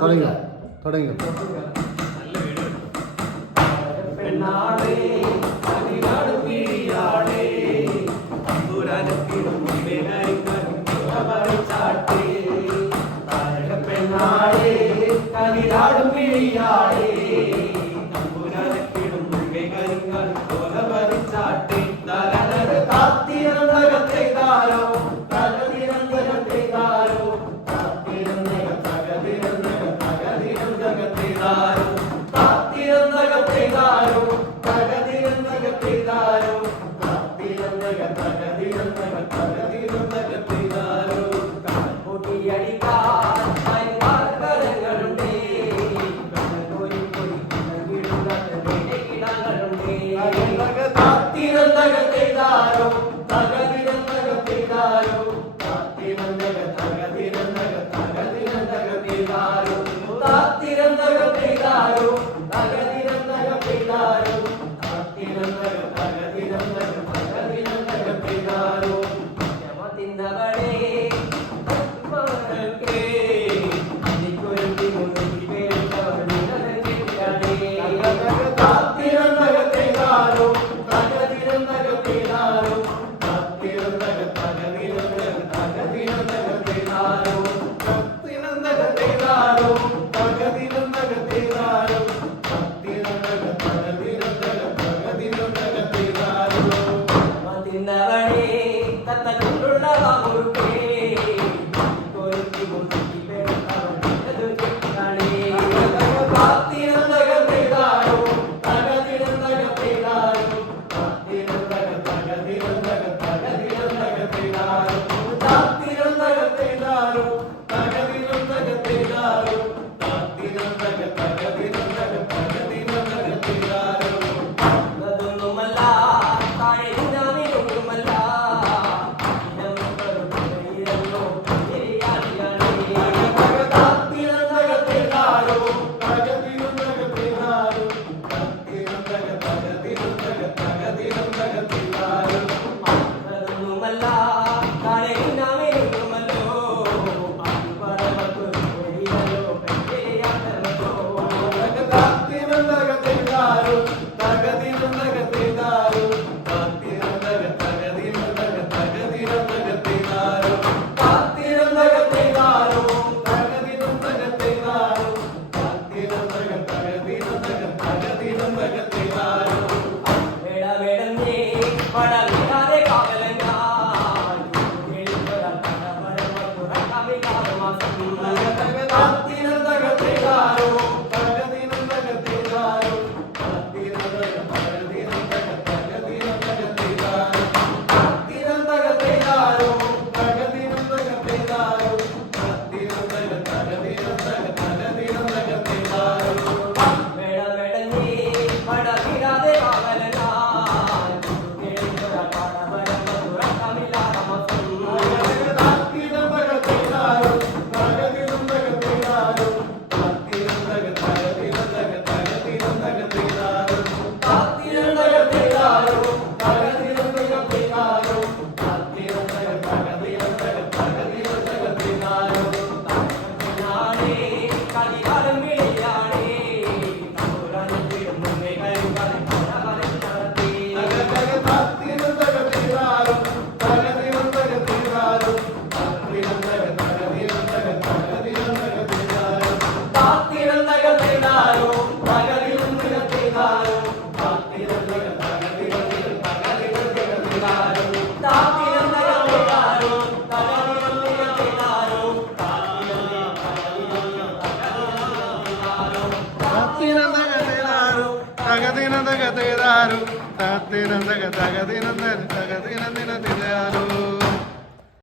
തുടങ്ങിയോ തുടങ്ങിയോ പെണ്ണാളേ അതിനാട് പിടിയാളേ തമ്പുരാനത്തിനും ചാട്ടേ പെണ്ണാളേ അതിനാട് പിടിയാളേ തമ്പുരാനത്തിനും ചാട്ടേ തലനക താത്തിരന്തകത്തെ താരോ തലതിരന്തകത്തെ താരോ താത്തിരന്തക തകതിരന്തക തകതിരന്തകത്തെ താരോ താത്തിരന്തകത്തെ താരോ തകതിരന്തകത്തെ താരോ താത്തിരന്തക തകതിരന്തക തകതിരന്തകത്തെ താരോ കൊടിയടിക്കാൻ കരങ്ങളുണ്ടേ കൊടി താത്തിരന്തകത്തെ താരോ തകതിരന്തകത്തെ താരോ താത്തിരന്തക തകതിരന്തക തകതിരന്തകത്തെ താരോ താത്തിരന്തകത്തെ താരോ തകതിരന്തകത്തെ താരോ താത്തിരന്തക തകതിരന്തക തകതിരന്തകത്തെ താരോ യമതിന്നവളേ മരക്കേ അതിക്കൊരുത്തി മുന്നിൽ വേണ്ടവളേ താത്തിരന്തകത്തെ താരോ തകതിരന്തകത്തെ താരോ താത്തിരന്തക തകതിരന്തക തകതിരന്തകത്തെ താരോ താത്തിരന്തകത്തെ താരോ തകതിരന്തകത്തെ താരോ താത്തിരന്തക തകതിരന്തക തകതിരന്തകത്തെ താരോ മതിന്നവളേ തത്തകൊണ്ടുള്ള വാമുറുക്കേ കൊരുത്തി മുന്നിൽ വേണ്ടവളേ താത്തിരന്തകത്തെ താരോ തകതിരന്തകത്തെ താരോ താത്തിരന്തക തകതിരന്തക തകതിരന്തകത്തെ താരോ താത്തിരന്തകത്തെ താരോ തകതിരന്തകത്തെ താരോ താത്തിരന്തക തകതിരന്തക തകതിരന്തകത്തെ താരോ അതൊന്നുമല്ല താഴെ ഞാനിതൊന്നുമല്ല താത്തിരന്തകത്തെ താരോ തകതിരന്തകത്തെ താരോ താത്തിരന്തക തകതിരന്തക തകതിരന്തകത്തെ താരോ അതൊന്നുമല്ല താഴെ ഞാനിതൊന്നുമല്ലോ താത്തിരന്തകത്തെ താരോ തകതിരന്തകത്തെ താരോ താത്തിരന്തക തകതിരന്തക തകതിരന്തകത്തെ താരോ താത്തിരന്തകത്തെ താരോ തകതിരന്തകത്തെ താരോ താത്തിരന്തക തകതിരന്തക തകതിരന്തകത്തെ താരോ വേടവേടന്നേ പടവിടാതെ കാവലങ്ങാൻ താത്തിരന്തകത്തെ താരോ തകതിരന്തകത്തെ താരോ താത്തിരന്തക തകതിരന്തക തകതിരന്തകത്തെ താരോ താത്തിരന്തകത്തെ താരോ തകതിരന്തകത്തെ താരോ താത്തിരന്തക തകതിരന്തക തകതിരന്തകത്തെ താരോ വേടവേടന്നേ പടവിടാതെ കാവലങ്ങാൻ താത്തിരന്തകത്തെ താരോ തകതിരന്തകത്തെ താരോ താത്തിരന്തക തകതിരന്തക തകതിരന്തകത്തെ താരോ താത്തിരന്തകത്തെ താരോ തകതിരന്തകത്തെ താരോ താത്തിരന്തക തകതിരന്തക തകതിരന്തകത്തെ താരോ താത്തിരന്തകനാണേ കലികാലം വിളിയാണേ തമ്പുരാനത്തിനും മുന്നേ കരുകാലം നടത്തി താത്തിരന്തകത്തെ താരോ തകതിരന്തകത്തെ താരോ താത്തിരന്തക തകതിരന്തക തകതിരന്തകത്തെ താരോ താത്തിരന്തകത്തെ താരോ തകതിരന്തകത്തെ താരോ താത്തിരന്തക തകതിരന്തക തകതിരന്തകത്തെ താരോ താത്തിരന്തകത്തെ താരോ തകതിരന്തകത്തെ താരോ താത്തിരന്തകത്തെ താരോ തകതിരന്തകത്തെ താരോ താത്തിരന്തക തകതിരന്തക തകതിരന്തകത്തെ താരോ